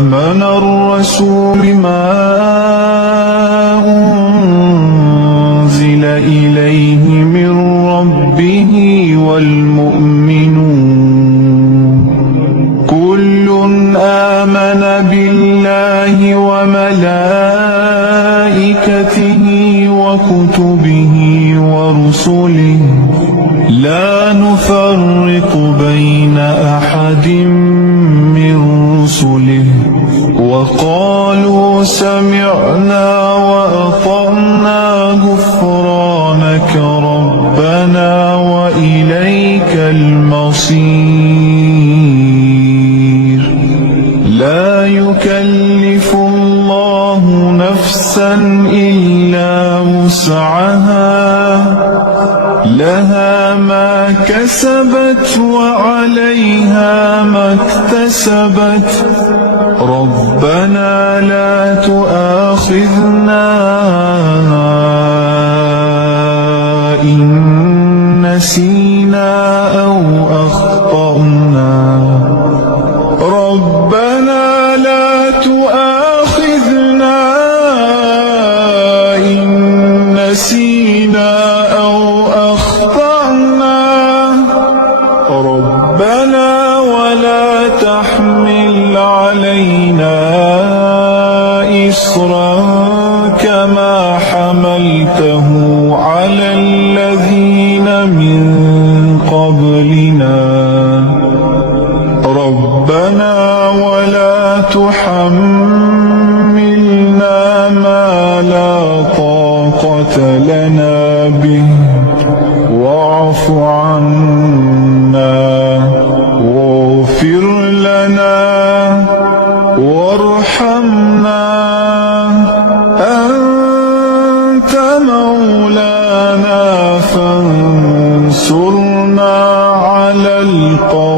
آمن الرسول بما أنزل إليه من ربه والمؤمنون كل آمن بالله وملائكته وكتبه ورسله لا نفرق بين أحد من رسله وقالوا سمعنا وأطعنا غفرانك ربنا وإليك المصير لا يكلف الله نفسا إلا وسعها لها ما كسبت وعليها ما اكتسبت ربنا لا تؤاخذنا إن نسينا أو أخطأنا ربنا لا تؤاخذنا إن نسينا أو أخطأنا ربنا ولا تحمل علينا إصرا كما حملته على الذين من قبلنا ربنا ولا تحملنا ما لا طاقة لنا به واعف عنا واغفر لنا وارحمنا أنت مولانا فانصرنا على القوم